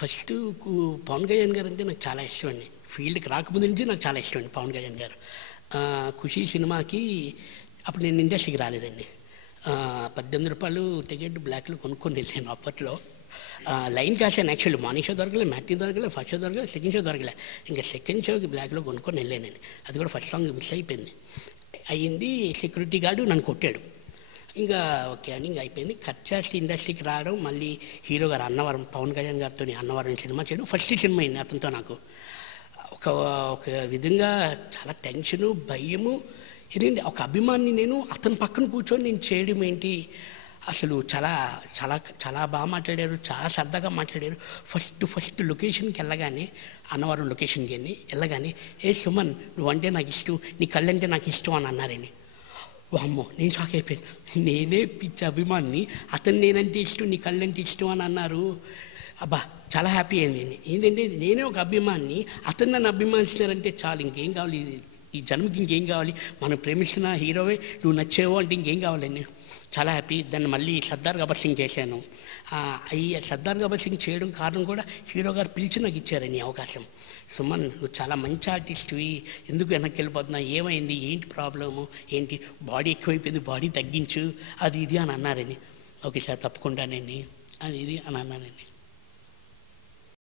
First Pawan Kalyan గారు అంటే నాకు చాలా ఇష్టం అండి. ఫీల్డ్కి రాకముందు నుంచి నాకు చాలా ఇష్టం అండి పవన్ కళ్యాణ్ గారు. ఖుషీ సినిమాకి అప్పుడు నేను ఇండస్ట్రీకి రాలేదండి. 18 రూపాయలు టికెట్ బ్లాక్లో కొనుక్కొని వెళ్ళాను అప్పట్లో. లైన్ కాసాను యాక్చువల్లీ. మార్నింగ్ షో దొరకలేదు, మ్యాట్నీ దొరకలేదు, ఫస్ట్ షో దొరకలేదు, సెకండ్ షో దొరకలేదు. ఇంకా సెకండ్ షోకి బ్లాక్లో కొనుక్కొని వెళ్ళానండి. అది కూడా ఫస్ట్ సాంగ్ మిస్ అయిపోయింది. అయ్యింది, సెక్యూరిటీ గార్డు నన్ను కొట్టాడు. ఇంకా ఓకే అని ఇంకా అయిపోయింది. కట్ చేసి ఇండస్ట్రీకి రావడం, మళ్ళీ హీరో గారు అన్నవరం పవన్ కళ్యాణ్ గారితో అన్నవరం సినిమా చేయడం ఫస్ట్ సినిమా అయింది అతనితో నాకు. ఒక విధంగా చాలా టెన్షను, భయము. ఎందుకంటే ఒక అభిమాని నేను అతని పక్కన కూర్చొని నేను చేయడం ఏంటి, అసలు చాలా చాలా చాలా బాగా మాట్లాడారు, చాలా సరదాగా మాట్లాడారు. ఫస్ట్ లొకేషన్కి వెళ్ళగానే, అన్నవరం లొకేషన్కి వెళ్ళగానే, ఏ సుమన్ నువ్వంటే నాకు ఇష్టం, నీ కళ్ళంటే నాకు ఇష్టం అని అన్నారని. అమ్మో, నేను షాక్ అయిపోయాను. నేనే పిచ్చి అభిమాని, అతను నేనంటే ఇష్టం, నీ కళ్ళంటే ఇష్టం అని అన్నారు. అబ్బా చాలా హ్యాపీ అయింది. ఏంటంటే నేనే ఒక అభిమాని, అతను నన్ను అభిమానిస్తున్నారంటే చాలు, ఇంకేం కావాలి ఈ జన్మకి, ఇంకేం కావాలి. మనం ప్రేమిస్తున్న హీరోవే నువ్వు నచ్చేవో అంటే ఇంకేం కావాలండి. చాలా హ్యాపీ. దాన్ని మళ్ళీ సర్దార్ గబ్బర్ సింగ్ చేశాను. ఈ సర్దార్ గబ్బర్ సింగ్ చేయడం కారణం కూడా హీరో గారు పిలిచి నాకు ఇచ్చారని అవకాశం. సుమన్ నువ్వు చాలా మంచి ఆర్టిస్ట్వి, ఎందుకు వెనక్కి వెళ్ళిపోతున్నావు, ఏమైంది, ఏంటి ప్రాబ్లము, ఏంటి బాడీ ఎక్కువైపోయింది, బాడీ తగ్గించు, అది ఇది అని అన్నారని. ఓకే సార్ తప్పకుండానండి, అది ఇది అని అన్నానండి.